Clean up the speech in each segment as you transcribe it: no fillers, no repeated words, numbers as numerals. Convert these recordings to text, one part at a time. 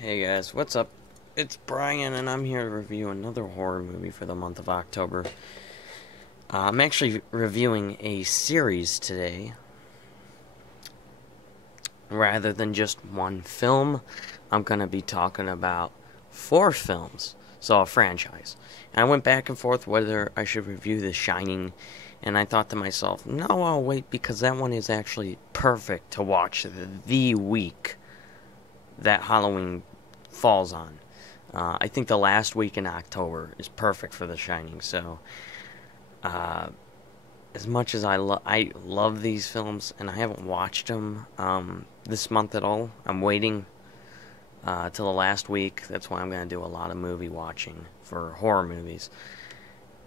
Hey guys, what's up? It's Brian, and I'm here to review another horror movie for the month of October. I'm actually reviewing a series today, rather than just one film. I'm gonna be talking about 4 films, so a franchise. And I went back and forth whether I should review The Shining, and I thought to myself, no, I'll wait because that one is actually perfect to watch the week that Halloween falls on. I think the last week in October is perfect for The Shining. So, uh, as much as I love these films, and I haven't watched them this month at all. I'm waiting till the last week. That's why I'm gonna do a lot of movie watching for horror movies,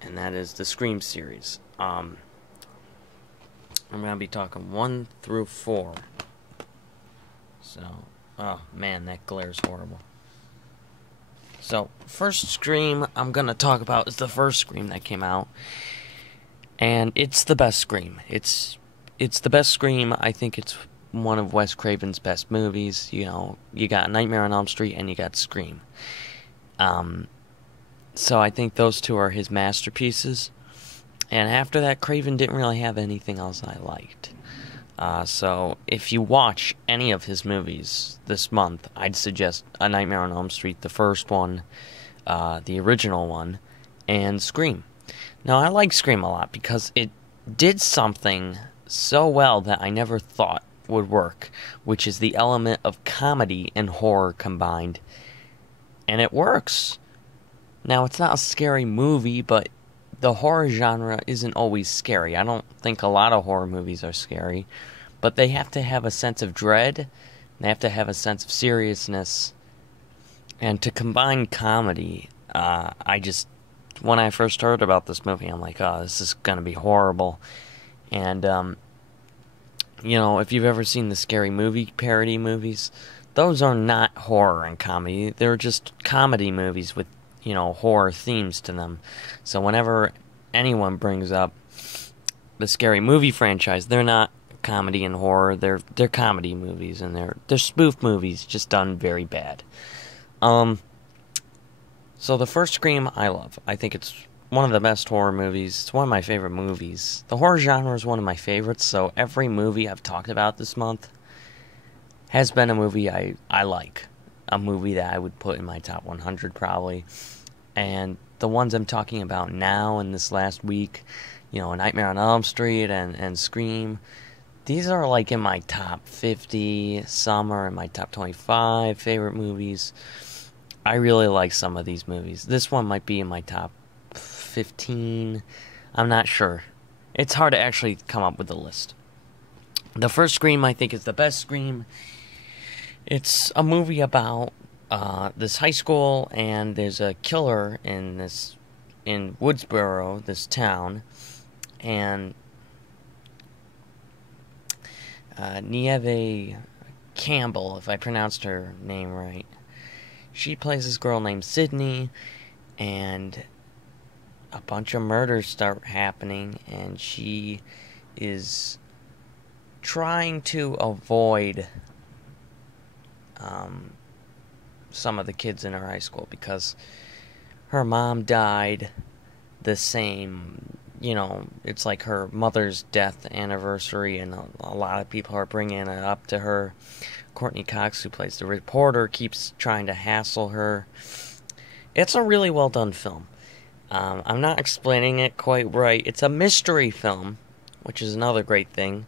and that is the Scream series. I'm gonna be talking 1 through 4. So, oh man, that glare's horrible. So, first Scream I'm gonna talk about is the first Scream that came out, and it's the best Scream. It's the best Scream. I think it's one of Wes Craven's best movies. You know, you got Nightmare on Elm Street and you got Scream. So I think those two are his masterpieces. And after that, Craven didn't really have anything else I liked. So if you watch any of his movies this month, I'd suggest A Nightmare on Elm Street, the first one, the original one, and Scream. Now, I like Scream a lot because it did something so well that I never thought would work, which is the element of comedy and horror combined. And it works. Now, it's not a scary movie, but the horror genre isn't always scary. I don't think a lot of horror movies are scary, but they have to have a sense of dread, they have to have a sense of seriousness, and to combine comedy, when I first heard about this movie, I'm like, oh, this is gonna be horrible. And, if you've ever seen the Scary Movie parody movies, those are not horror and comedy, they're just comedy movies with horror themes to them. So whenever anyone brings up the Scary Movie franchise, they're not comedy and horror. They're comedy movies, and they're spoof movies, just done very bad. So the first Scream I love. I think it's one of the best horror movies. It's one of my favorite movies. The horror genre is one of my favorites, so every movie I've talked about this month has been a movie I like. A movie that I would put in my top 100 probably. And the ones I'm talking about now in this last week, Nightmare on Elm Street and Scream, these are like in my top 50, some are in my top 25 favorite movies. I really like some of these movies. This one might be in my top 15, I'm not sure. It's hard to actually come up with a list. The first Scream I think is the best Scream. It's a movie about this high school, and there's a killer in Woodsboro, this town, and Nieve Campbell, if I pronounced her name right, she plays this girl named Sydney, and a bunch of murders start happening, and she is trying to avoid some of the kids in her high school because her mom died the same, it's like her mother's death anniversary, and a lot of people are bringing it up to her. Courtney Cox, who plays the reporter, keeps trying to hassle her. It's a really well done film. I'm not explaining it quite right. It's a mystery film, which is another great thing,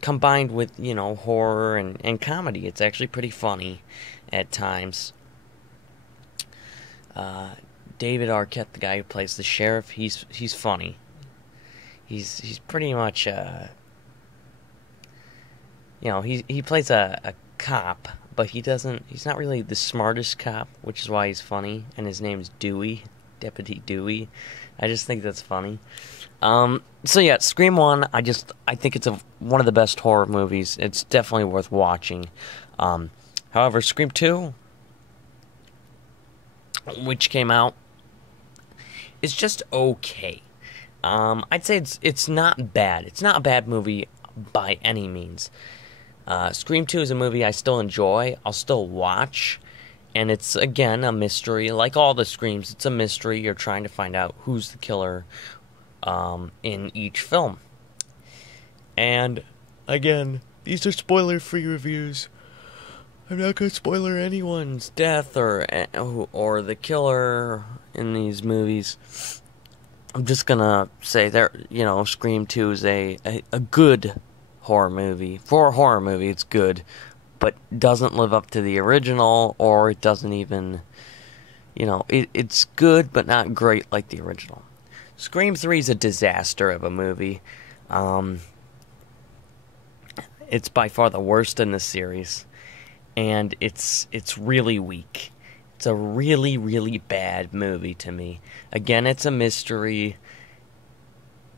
combined with, horror and comedy. It's actually pretty funny at times. David Arquette, the guy who plays the sheriff, he's funny. He's pretty much, he plays a cop, but he's not really the smartest cop, which is why he's funny, and his name's Dewey, Deputy Dewey. I just think that's funny. So yeah, Scream 1, I think it's one of the best horror movies. It's definitely worth watching. However, Scream 2, which came out, is just okay. I'd say it's not bad. It's not a bad movie by any means. Scream 2 is a movie I still enjoy, I'll still watch, and it's, again, a mystery. Like all the Screams, it's a mystery. You're trying to find out who's the killer in each film. And, again, these are spoiler-free reviews. I'm not going to spoiler anyone's death or the killer in these movies. I'm just going to say that, Scream 2 is a good horror movie. For a horror movie, it's good, but doesn't live up to the original, or it doesn't even, it's good, but not great like the original. Scream 3 is a disaster of a movie. It's by far the worst in the series, and it's really weak. It's a really, really bad movie to me. Again, it's a mystery.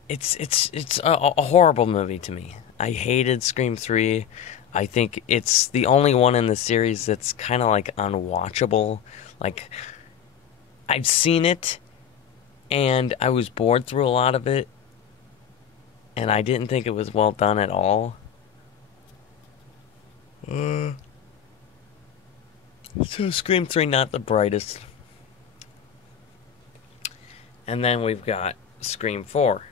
It's a horrible movie to me. I hated Scream 3. I think it's the only one in the series that's kind of like unwatchable. Like, I've seen it, and I was bored through a lot of it, and I didn't think it was well done at all. So Scream 3, not the brightest. And then we've got Scream 4.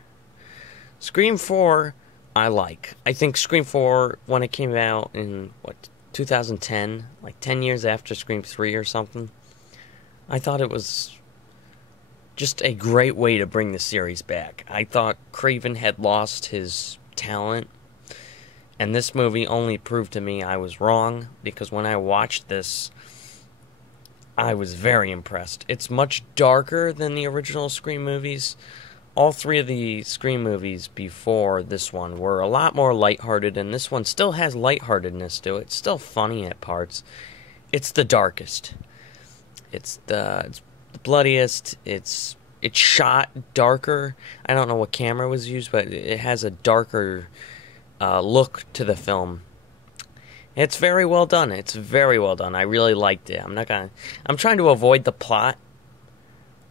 Scream 4, I like. I think Scream 4, when it came out in, 2010? Like 10 years after Scream 3 or something. I thought it was just a great way to bring the series back. I thought Craven had lost his talent. And this movie only proved to me I was wrong, because when I watched this, I was very impressed. It's much darker than the original Scream movies. All three of the Scream movies before this one were a lot more lighthearted, and this one still has lightheartedness to it. It's still funny at parts. It's the darkest. It's the bloodiest. It's shot darker. I don't know what camera was used, but it has a darker look to the film. It's very well done. It's very well done. I really liked it. I'm trying to avoid the plot,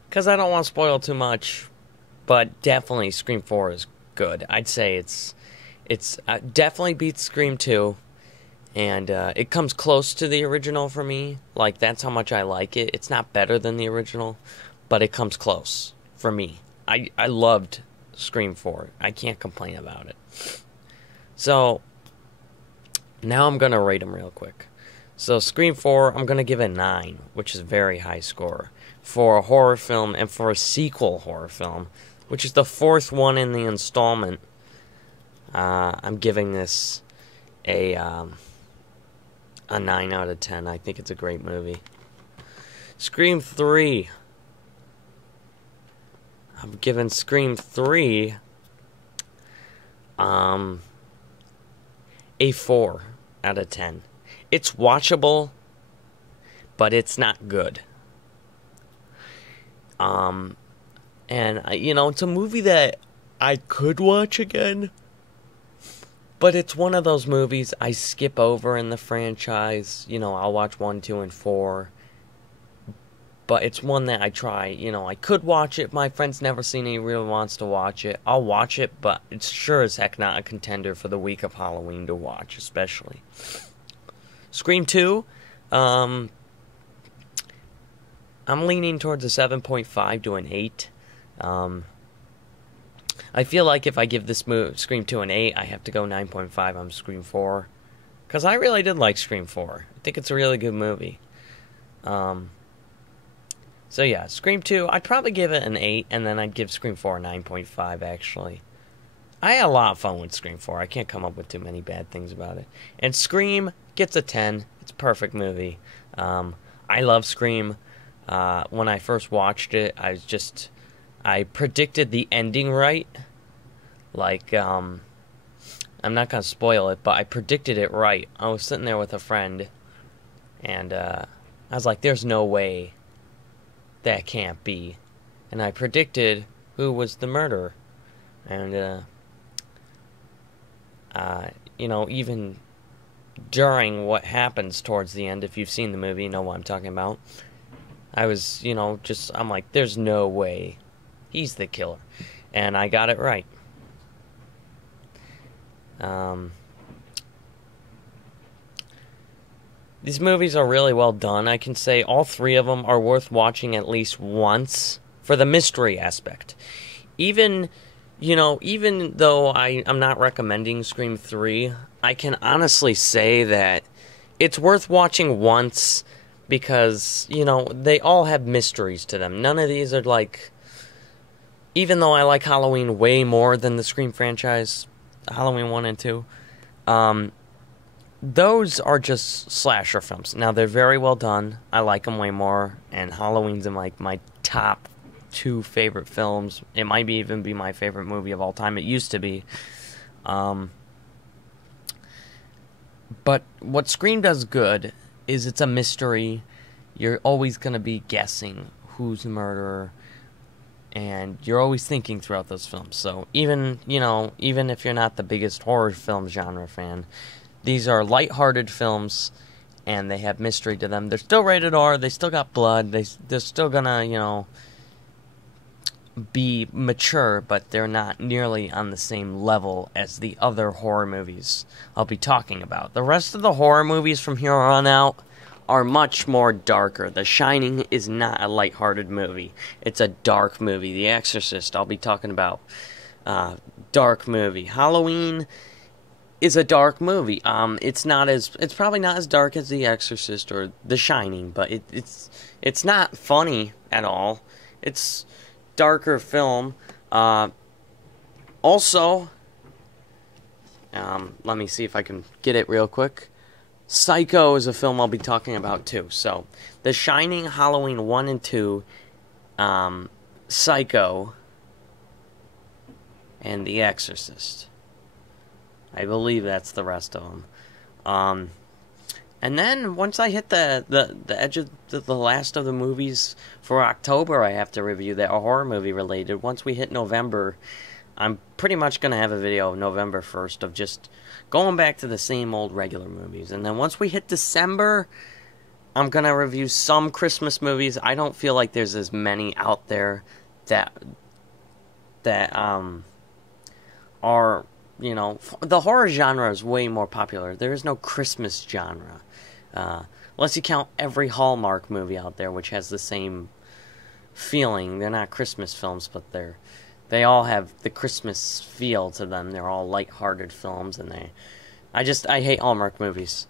because I don't want to spoil too much. But definitely Scream 4 is good. I'd say it's definitely beats Scream 2. And it comes close to the original for me. Like, that's how much I like it. It's not better than the original, but it comes close for me. I loved Scream 4. I can't complain about it. So, now I'm going to rate them real quick. So, Scream 4, I'm going to give a 9, which is a very high score. For a horror film and for a sequel horror film, which is the fourth one in the installment, I'm giving this a 9 out of 10. I think it's a great movie. Scream 3. I'm giving Scream 3 a 4 out of 10. It's watchable, but it's not good. And it's a movie that I could watch again, but it's one of those movies I skip over in the franchise. I'll watch 1, 2, and 4, but it's one that I try. I could watch it. My friend's never seen it. He really wants to watch it. I'll watch it, but it's sure as heck not a contender for the week of Halloween to watch, especially. Scream 2, I'm leaning towards a 7.5 to an 8. I feel like if I give this Scream 2 an 8, I have to go 9.5 on Scream 4. Because I really did like Scream 4. I think it's a really good movie. So yeah, Scream 2, I'd probably give it an 8, and then I'd give Scream 4 a 9.5, actually. I had a lot of fun with Scream 4. I can't come up with too many bad things about it. And Scream gets a 10. It's a perfect movie. I love Scream. When I first watched it, I predicted the ending right. Like, I'm not going to spoil it, but I predicted it right. I was sitting there with a friend, and I was like, there's no way that can't be. And I predicted who was the murderer. And, even during what happens towards the end, if you've seen the movie, you know what I'm talking about. I was, I'm like, there's no way he's the killer. And I got it right. These movies are really well done. I can say all three of them are worth watching at least once for the mystery aspect. Even, even though I'm not recommending Scream 3, I can honestly say that it's worth watching once because, they all have mysteries to them. None of these are like, even though I like Halloween way more than the Scream franchise, Halloween 1 and 2, those are just slasher films. Now, they're very well done. I like them way more, and Halloween's in like my top 2 favorite films. It might even be my favorite movie of all time. It used to be. But what Scream does good is it's a mystery. You're always going to be guessing who's the murderer, and you're always thinking throughout those films. So even if you're not the biggest horror film genre fan, these are lighthearted films, and they have mystery to them. They're still rated R. They still got blood. They're still gonna, be mature, but they're not nearly on the same level as the other horror movies I'll be talking about. The rest of the horror movies from here on out are much more darker. The Shining is not a lighthearted movie. It's a dark movie. The Exorcist, I'll be talking about. Dark movie. Halloween is a dark movie. It's probably not as dark as The Exorcist or The Shining, but it's not funny at all. It's darker film. Also, let me see if I can get it real quick. Psycho is a film I'll be talking about too. So, The Shining, Halloween 1 and 2, Psycho, and The Exorcist. I believe that's the rest of them. And then once I hit the edge of the last of the movies for October, I have to review that are horror movie related. Once we hit November, I'm pretty much going to have a video of November 1st of just going back to the same old regular movies. And then once we hit December, I'm going to review some Christmas movies. I don't feel like there's as many out there that are, the horror genre is way more popular. There is no Christmas genre. Unless you count every Hallmark movie out there, which has the same feeling. They're not Christmas films, but they all have the Christmas feel to them. They're all lighthearted films, and I hate Hallmark movies.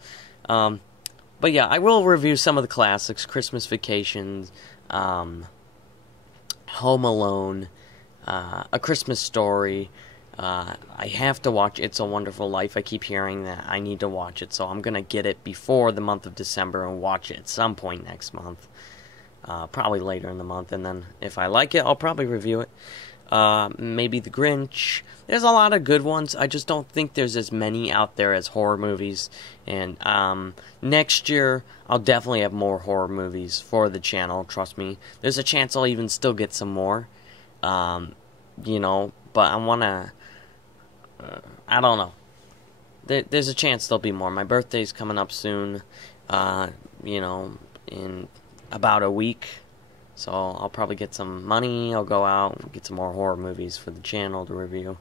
But yeah, I will review some of the classics: Christmas Vacation, Home Alone, A Christmas Story. I have to watch It's a Wonderful Life. I keep hearing that I need to watch it, so I'm going to get it before the month of December and watch it at some point next month. Probably later in the month, and then if I like it, I'll probably review it. Maybe The Grinch. There's a lot of good ones. I just don't think there's as many out there as horror movies. And next year, I'll definitely have more horror movies for the channel, trust me. There's a chance I'll even still get some more. But I want to... I don't know. There's a chance there'll be more. My birthday's coming up soon, in about a week. So I'll probably get some money. I'll go out and get some more horror movies for the channel to review.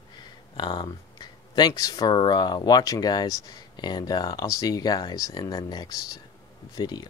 Thanks for watching, guys, and I'll see you guys in the next video.